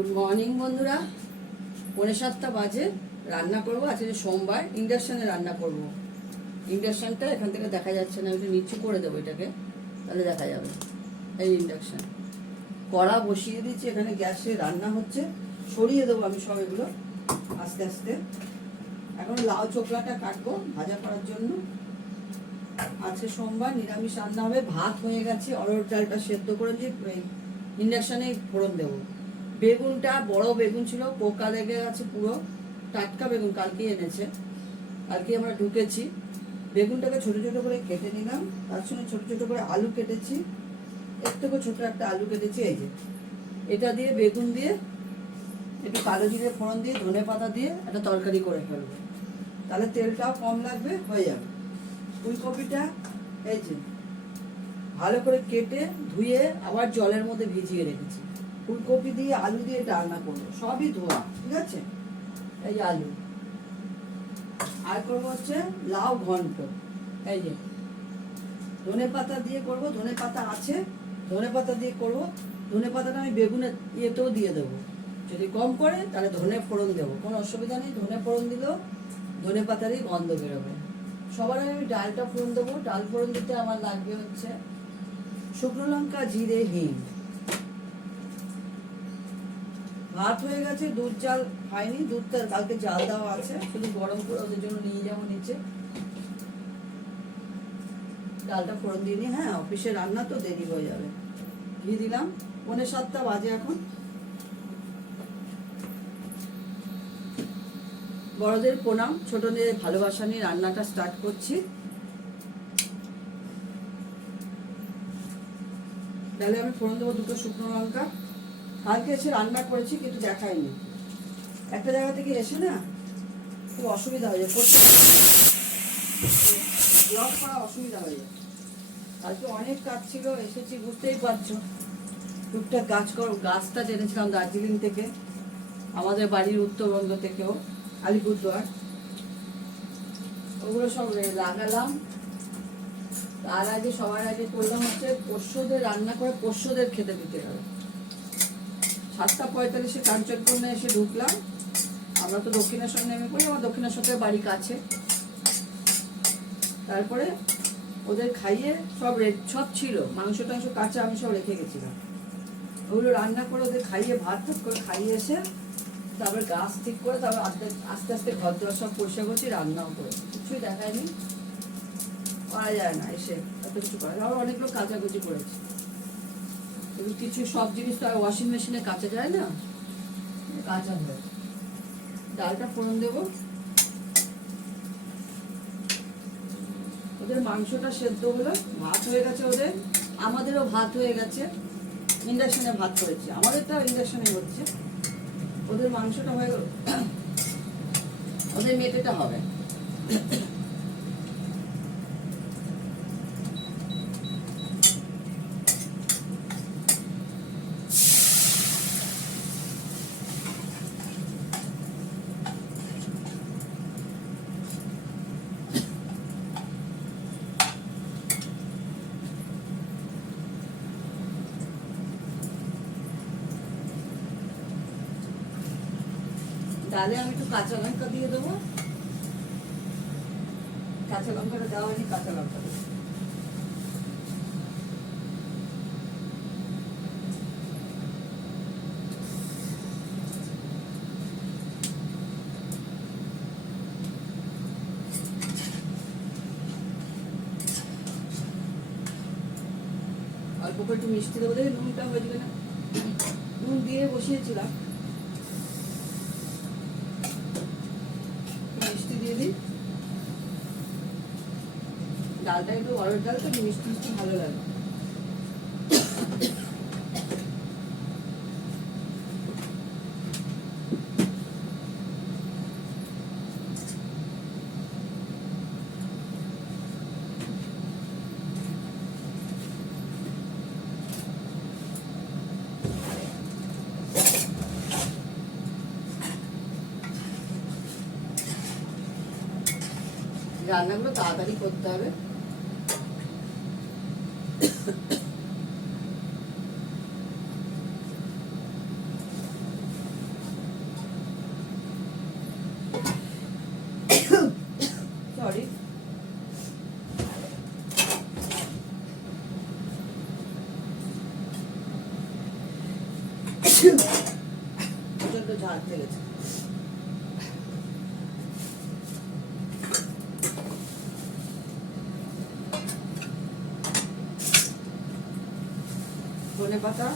Good morning বন্ধুরা। 7:45 বাজে। রান্না করবো আজকে সোমবার, ইন্ডাকশানে রান্না করব। ইন্ডাকশানটা এখান থেকে দেখা যাচ্ছে না, একটু নিচু করে দেবো এটাকে, তাহলে দেখা যাবে। এই ইন্ডাকশান কড়া বসিয়ে দিচ্ছি, এখানে গ্যাসে রান্না হচ্ছে। সরিয়ে দেবো আমি সব এগুলো আস্তে আস্তে। এখন লাউ চোখলাটা কাটবো ভাজা করার জন্য। আজকে সোমবার, নিরামিষ রান্না হবে। ভাত হয়ে গেছে, অরহর ডালটা সেদ্ধ করে দিয়ে ইন্ডাকশানে ফোড়ন দেবো। বেগুনটা বড় বেগুন ছিল, পোকা লেগে গেছে পুরো। টাটকা বেগুন, কালকে এনেছে, কালকে আমরা ঢুকেছি। বেগুনটাকে ছোট ছোট করে কেটে নিলাম, তার সঙ্গে ছোট ছোট করে আলু কেটেছি, এর থেকে ছোট একটা আলু কেটেছি। এই যে এটা দিয়ে, বেগুন দিয়ে, একটু কালো জিরে ফোড়ন দিয়ে, ধনে পাতা দিয়ে একটা তরকারি করে ফেলবো, তাহলে তেলটাও কম লাগবে, হয়ে যাবে। ফুলকপিটা এই যে ভালো করে কেটে ধুয়ে আবার জলের মধ্যে ভিজিয়ে রেখেছি। ফুলকপি দিয়ে আলু দিয়ে রান্না করবো, সবই ধোয়া, ঠিক আছে। এই যে আলু, আর করবো হচ্ছে লাউ ঘন্ট। এই যে ধনে পাতা দিয়ে করবো, ধনে পাতা আছে, ধনে পাতা দিয়ে করবো। ধনে পাতাটা আমি বেগুনের ইয়েতেও দিয়ে দেবো, যদি কম করে তাহলে ধনে ফোড়ন দেবো, কোনো অসুবিধা নেই। ধনে ফোড়ন দিলেও ধনে পাতারই গন্ধ বেরোবে। সবার আগে আমি ডালটা ফোড়ন দেবো। ডাল ফোড়ন দিতে আমার লাগবে হচ্ছে শুকনো লঙ্কা, জিরে, হিং। ভাত হয়ে গেছে, দুধ জাল হয়নি, দুধটা কালকে জাল দেওয়া আছে, শুধু গরম করে ওদের জন্য নিয়ে যাবো নিচে। ডালটা ফোড়ন দিয়ে নিই, হ্যাঁ অফিসে রান্না তো দেরি হয়ে যাবে। ঘি দিলাম, 6:45 বাজে এখন। বড়দের প্রণাম, ছোটদের ভালোবাসা নিয়ে রান্নাটা স্টার্ট করছি। ডালে আমি ফোড়ন দেবো 2টো শুকনো লঙ্কা। কালকে এসে রান্না করেছি কিন্তু দেখাইনি, একটা জায়গা থেকে এসে না খুব অসুবিধা হয়ে যায়, করতে ব্লগ করা অসুবিধা হয়ে যায়। কালকে অনেক কাজ ছিল, এসেছি বুঝতেই পারছো। টুকটাক গাছটা জেনেছিলাম দার্জিলিং থেকে, আমাদের বাড়ির উত্তরবঙ্গ থেকেও, আলিপুরদুয়ার, ওগুলো সব লাগালাম। তার আগে সবার আগে করলাম হচ্ছে পোষ্যদের রান্না করে পোষ্যদের খেতে দিতে হবে। 7:45 কাঞ্চনকন্যা এসে ঢুকলাম। আমরা তো দক্ষিণেশ্বর নেমে পড়ি, আমার দক্ষিণেশ্বরের বাড়ি কাছে। তারপরে ওদের খাইয়ে সব ছিল, মাংস টাংস কাঁচা আমি সব রেখে গেছিলাম, ওগুলো রান্না করে ওদের খাইয়ে, ভাত করে খাইয়ে এসে তারপরে গাছ ঠিক করে, তারপর আস্তে আস্তে ঘর দর সব পরিষ্কার করছি, রান্নাও করে। কিছুই দেখায়নি, করা যায় না এসে এত কিছু করা যায়। আবার অনেক লোক কাচাকুচি করেছে, কিন্তু কিছু সব জিনিস তো আর ওয়াশিং মেশিনে কাচা যায় না, কাঁচা হয়। ডালটা ফোড়ন দেবো। ওদের মাংসটা সেদ্ধ হলো, ভাত হয়ে গেছে ওদের, আমাদেরও ভাত হয়ে গেছে। ইন্ডাকশনে ভাত করেছি, আমাদেরটা ইন্ডাকশনে হচ্ছে। ওদের মাংসটা হয়ে গেল, ওদের মেটেটা হবে। ডালে আমি একটু কাঁচা লঙ্কা দিয়ে দেবো, কাঁচা লঙ্কাটা দেওয়া হয়নি, কাঁচা লঙ্কা দেবো। অল্প করে একটু মিষ্টি দেবো, দেখে নুনটা হয়ে যাবে না, নুন দিয়ে বসিয়েছিলাম, মিষ্টি দিয়ে দিই। ডালটা একটু অরহর ডাল তো মিষ্টি মিষ্টি ভালো লাগে। রান্নাগুলো তাড়াতাড়ি করতে হবে। প্রচন্ড ঝাল লেগেছে। ধনে পাতা,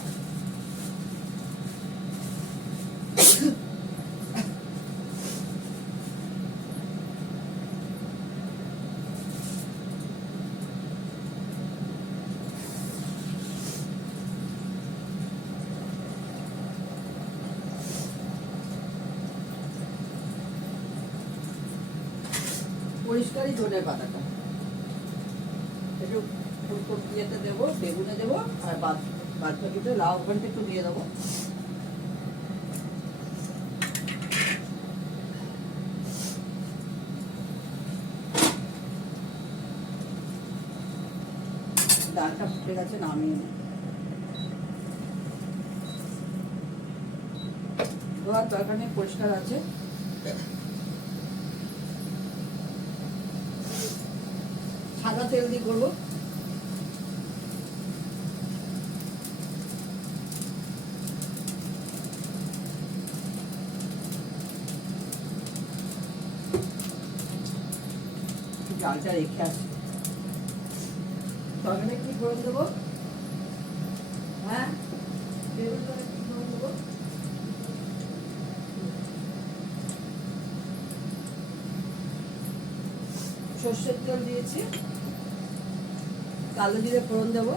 পরিষ্কারই ধনে পাতাটা একটু ফুলকপিতে দেবো, বেগুনে দেবো, আর বাদ বাকিতে লাউ ঘন্টা একটু দিয়ে দেবো। ডালটা ফুটে গেছে, নামিয়ে ধোয়ার দরকার নেই, পরিষ্কার আছে। সাদা তেল দিয়ে করবো। ডালটা রেখে আসি, তরকারি কি ফোড়ন দেবো? হ্যাঁ, বেগুন কি ফোড়ন দেবো? সর্ষের তেল দিয়েছি, কালো জিরে ফোড়ন দেবো।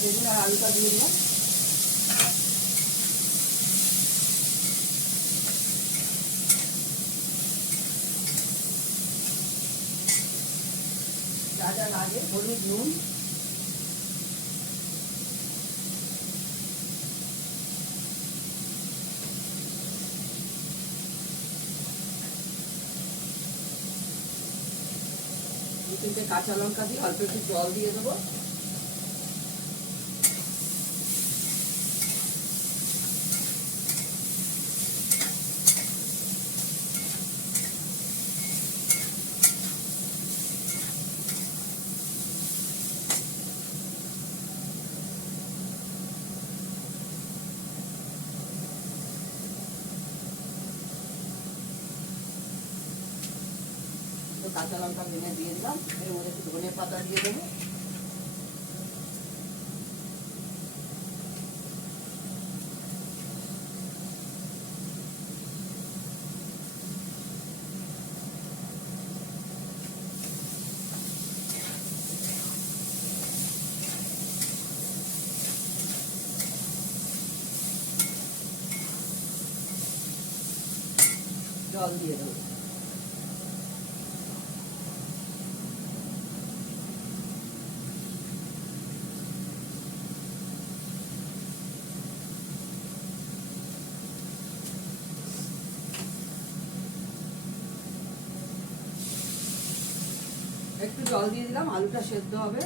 বেগুন আর আলুটা দিয়ে দিলাম। যা যা লাগে, হলুদ, নুন, দু তিনটে কাঁচা লঙ্কা দিয়ে অল্প একটু জল দিয়ে দেবো। কাঁচা লঙ্কা ভেঙে দিয়ে দিলাম, এর মধ্যে একটু ধনে পাতা দিয়ে দেবো। জল দিয়ে দেবো। একটু জল দিয়ে দিলাম, আলুটা সেদ্ধ হবে,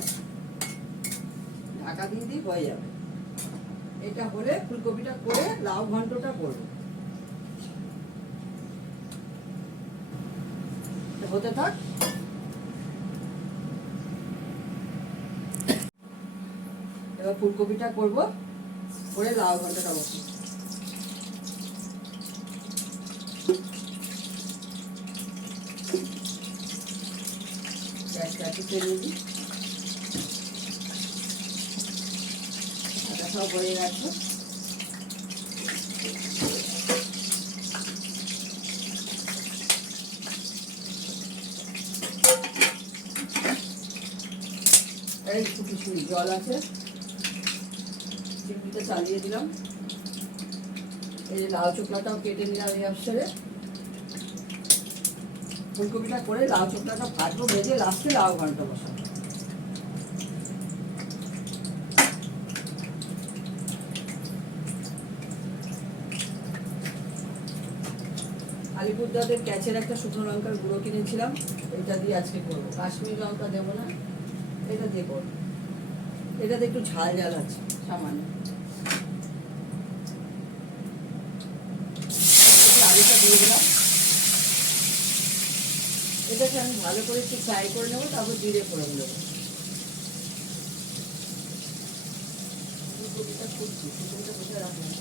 ঢাকা দিয়ে দিই, হয়ে যাবে। এটা হলে ফুলকপিটা করে লাউ ঘন্টটা করবো। হতে থাক। এবার ফুলকপিটা করবো, করে লাউ ঘন্টটা বসবো। গ্যাসটা একটু তেলে দিই, সব হয়ে গেছে। এই একটু কিছু জল আছে, চিমনিটা চালিয়ে দিলাম। এই লাউ চোখলাটাও কেটে নিলাম এই অবসরে। ফুলকপিটা করে লাউ চোখলাটা ভাজবো, ভেজে লাস্টে লাউ ঘন্ট বসাবো। আলিপুরদাদের ক্যাচের একটা শুকনো লঙ্কার গুঁড়ো কিনেছিলাম, এটা দিয়ে আজকে করবো। কাশ্মীর লঙ্কা দেবো না, এটা দিয়ে করবো। এটাতে একটু ঝাল ঝাল আছে সামান্য। আলুটা দিয়ে দিলাম, এটাকে আমি ভালো করে একটু ফ্রাই করে নেবো, তারপর জিরে ফোড়ন দেবো। কোথায় রাখলাম?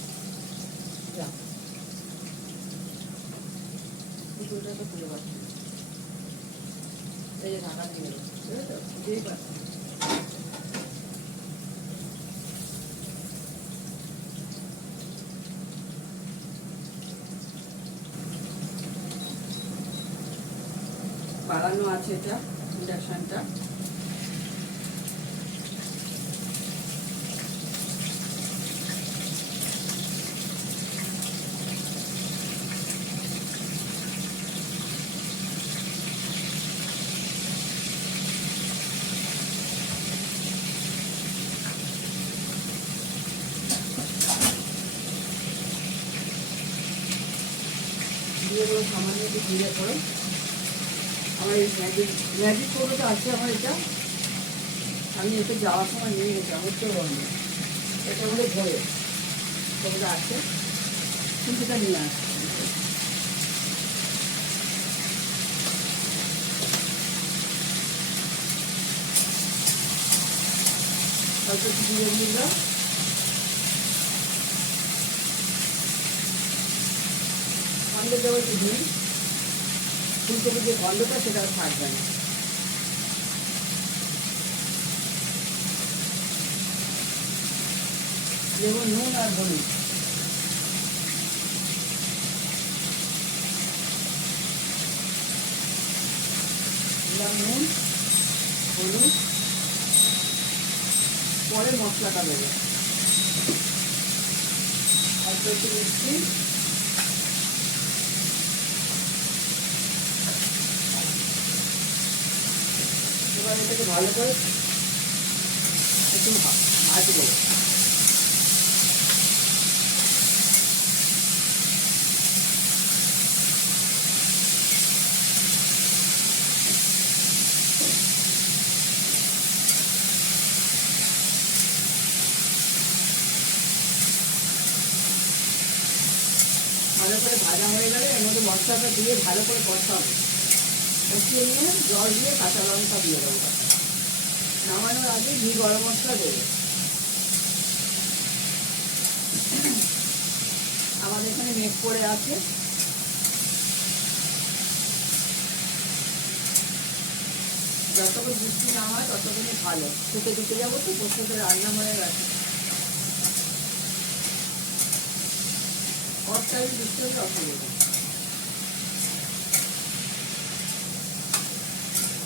তো খুলে পাচ্ছি, এই যে ঢাকা দিয়ে দেবো, ঠিক আছে? বুঝতেই পারছি। বাড়ানো আছে এটা ইন্ডাকশনটা। দিয়ে দেবো সামান্য একটু জিরে করে। আমার এই ম্যাজিক কৌটোটা আছে আমার, এটা আমি এতে যাওয়ার সময় নিয়ে গেছি, আমার তো এটা হলে ধরে কৌটোটা আছে, কিন্তু সেটা নিয়ে আসছি। অল্প একটু জিরে দিয়ে দিলাম, গন্ধ দেবো একটু দিন, ফুলকপির যে গন্ধটা সেটা থাকবে না। দেবো নুন আর হলুদ, দিলাম নুন হলুদ, পরে মশলাটা দেবো, অল্প একটু মিষ্টি, এবার এটাকে ভালো করে একটু ভাজবো। ভালো করে ভাজা হয়ে গেলে এর মধ্যে মশলাটা দিয়ে ভালো করে কষাবো, কষিয়ে নিয়ে জল দিয়ে কাঁচা লঙ্কা দিয়ে দেবো। নামানোর আগে ঘি গরম মশলা দেবো। আমাদের এখানে মেঘ পড়ে আছে, যতক্ষণ বৃষ্টি না হয় ততক্ষণই ভালো। শুকে দিতে যাবো তো, প্রস্তুতে রান্না হয়ে গেছে। অর্থাৎ বৃষ্টি হলে অসুবিধা।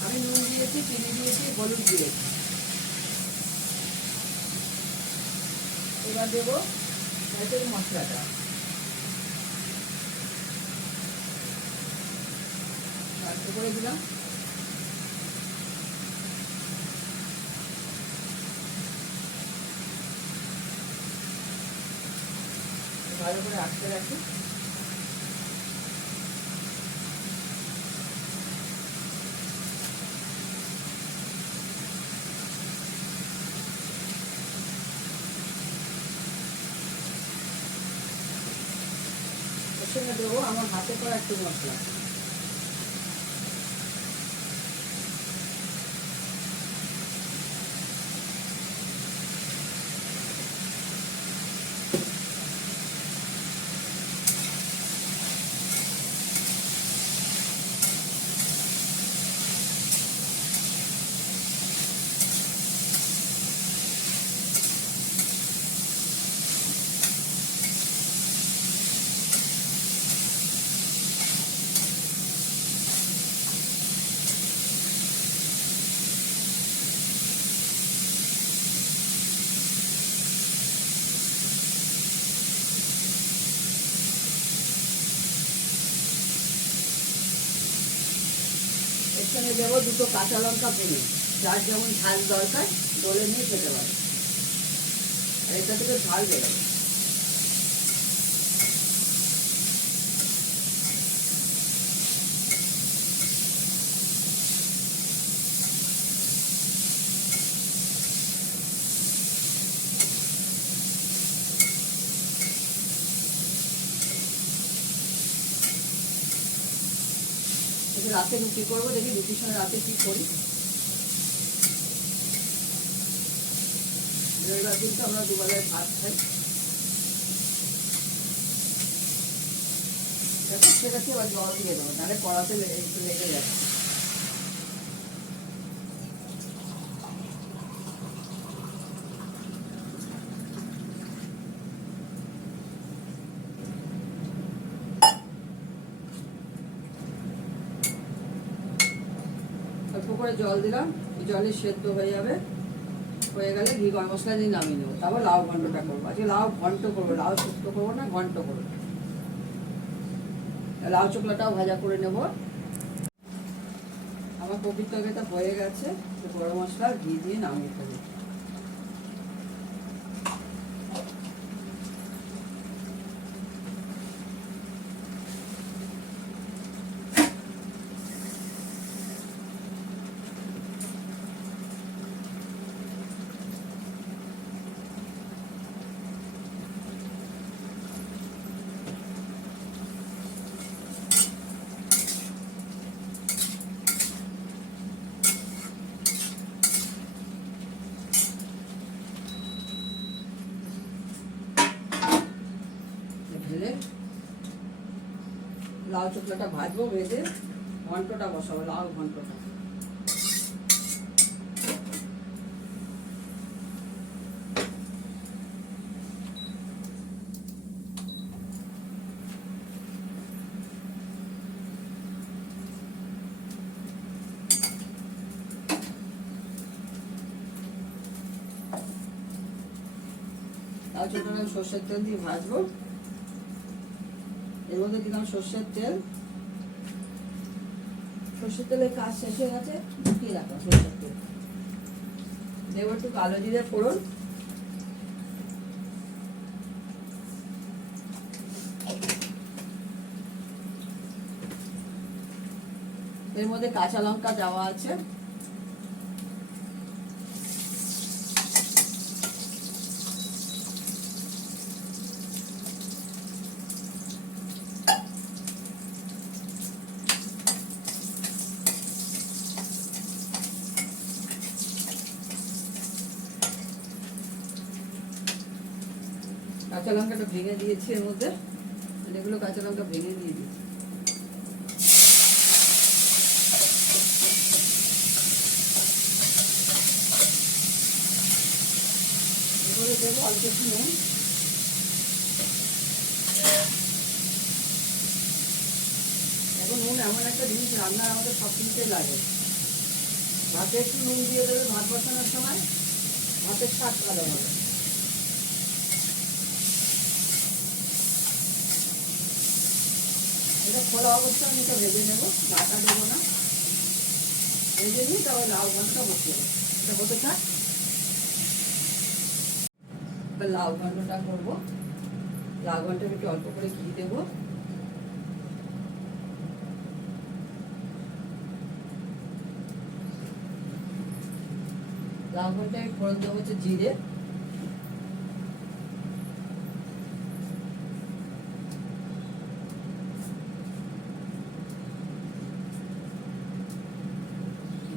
আমি নুন দিয়েছি, চিনি দিয়েছি, হলুদ দিয়েছি। এবার দেবো এর মশলাটা, করে দিলাম। ভালো করে আটকে রাখি। এর সঙ্গে দেবো আমার হাতে করা একটু মশলা, এর সঙ্গে দেবো দুটো কাঁচা লঙ্কা ভেঙে, যার যেমন ঝাল দরকার ডলে নিয়ে খেতে পারে, আর এটা থেকে ঝাল বেরোবে। রাতে রুটি করবো, দেখি রুটির সঙ্গে রাতে কি করি। রবিবার দিন তো আমরা দুবেলায় ভাত খাই। দেখো ঠিক আছে, এবার জল দিয়ে দেবো, তাহলে কড়াতে একটু লেগে যাচ্ছে। অল্প করে জল দিলাম, জলে সেদ্ধ হয়ে যাবে, হয়ে গেলে ঘি গরম মশলা দিয়ে নামিয়ে নেবো। তারপর লাউ ঘন্টটা করবো। আজকে লাউ ঘন্ট করবো, লাউ শুক্তো করবো না, ঘন্ট করবো। লাউ চোখলাটাও ভাজা করে নেব। আমার কপির তরকারিটা হয়ে গেছে, গরম মশলা ঘি দিয়ে নামিয়ে ফেলবো। ঢেলে লাউ চোখলাটা ভাজবো, ভেজে ঘন্টটা বসাবো, লাউ ঘন্টটা। লাউ চোখলাটা সর্ষের তেল দিয়ে ভাজবো। এর মধ্যে দিলাম সর্ষের তেল। সর্ষের তেলের কাজ শেষ হয়ে গেছে, ঢুকিয়ে রাখলাম সর্ষের তেল। দেবো একটু কালো জিরে ফোড়ন, এর মধ্যে কাঁচা লঙ্কা দেওয়া আছে, কাঁচা লঙ্কাটা ভেঙে দিয়েছি এর মধ্যে, এগুলো কাঁচা লঙ্কা ভেঙে দিয়ে দিয়েছি। এবারে দেবো অল্প একটু নুন, এখন নুন এমন একটা জিনিস, রান্নার আমাদের সব কিছুতেই লাগে। ভাতে একটু নুন দিয়ে দেবে ভাত বসানোর সময়, ভাতের স্বাদ ভালো হবে। এটা খোলা অবস্থায় আমি এটা ভেজে নেবো, ঢাকা দেবো না, ভেজে নিই, তারপর লাউ ঘন্টটা বসিয়ে দেবো। এটা হতে থাক, এবার লাউ ঘন্টটা করবো। লাউ ঘন্টটা একটু অল্প করে ঘি দেবো, লাউ ঘন্টায় ফোড়ন দেবো হচ্ছে জিরে,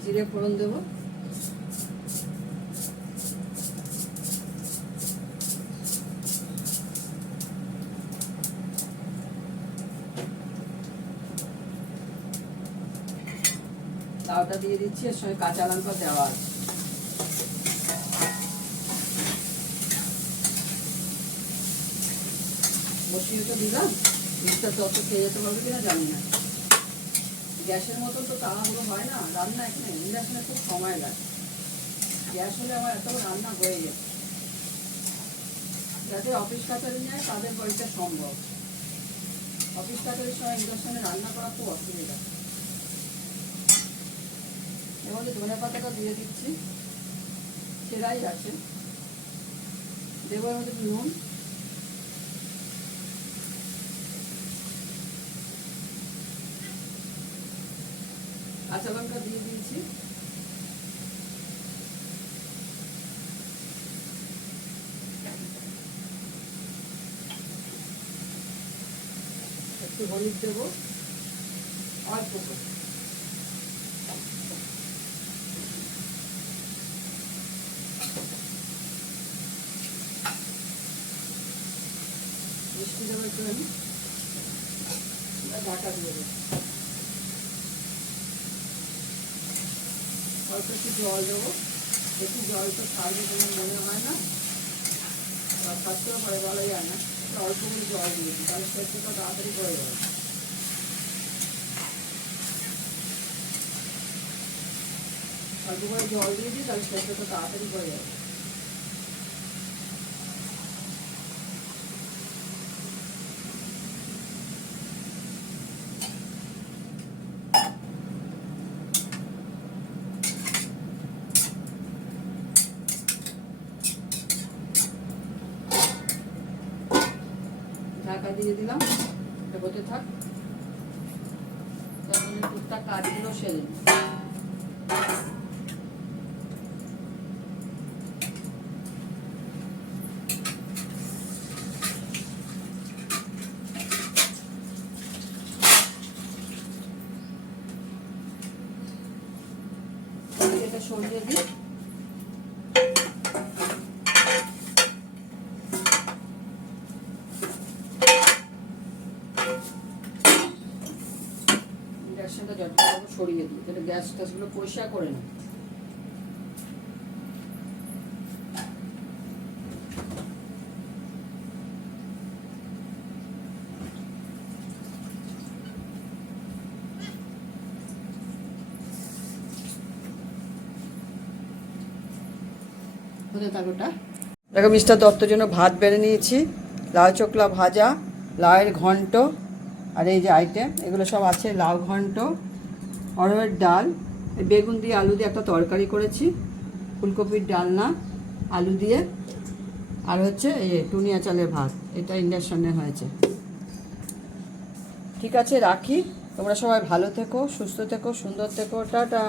জিরে ফোড়ন দেবো, লাউটা দিয়ে দিচ্ছি, এর সঙ্গে কাঁচা লঙ্কা দেওয়া আছে। মশিটা দিলাম, জিনিসটা যত খেয়ে যেতে পারবে কিনা জানি না। গ্যাসের মতন তো তাড়াহুড়ো হয় না রান্না, এখানে ইন্ডাকশনে খুব সময় লাগে। গ্যাস হলে আমার এত রান্না হয়ে যায়। যাদের অফিস কাছারি নেয় তাদের বাড়িটা সম্ভব, অফিস কাছারির সময় ইন্ডাকশনে রান্না করা খুব অসুবিধা। এর মধ্যে ধনে পাতাটা দিয়ে দিচ্ছি, সেরাই আছে। দেবো এর মধ্যে নুন, কাঁচা লঙ্কা দিয়ে দিয়েছি, একটু হলুদ দেবো অল্প করে, দেবো একটুখানি, ঢাকা দিয়ে দেবো। অল্প একটু জল দেবো, একটু জল তো ছাড়বে কোনো মনে হয় না, থাকতেও পারে, বলা যায় না। অল্প করে জল দিয়েছি, তাহলে সেদ্ধটা তাড়াতাড়ি করে যাবে। অল্প করে জল দিয়ে দিই, তাহলে সেদ্ধটা তাড়াতাড়ি করে যাবে। ঢাকা দিয়ে দিলাম, এটা হতে থাক, তারপরে টুকটাক কাজগুলো সেরে নিই। এটা সরিয়ে দিই। ইন্ডাকশনটা যতটা সরিয়ে দিই, এটা গ্যাস ট্যাসগুলো পরিষ্কার করে নিই। দেখো মিস্টার দত্তর জন্য ভাত বেড়ে নিয়েছি, লাউ চোকলা ভাজা, লাউয়ের ঘন্ট, আর এই যে আইটেম এগুলো সব আছে, লাউ ঘন্ট, অরহরের ডাল, বেগুন দিয়ে আলু দিয়ে একটা তরকারি করেছি, ফুলকপির ডালনা আলু দিয়ে, আর হচ্ছে এই টুনিয়া চালের ভাত, এটা ইন্ডাকশনে হয়েছে। ঠিক আছে, রাখি। তোমরা সবাই ভালো থেকো, সুস্থ থেকো, সুন্দর থেকো, টাটা।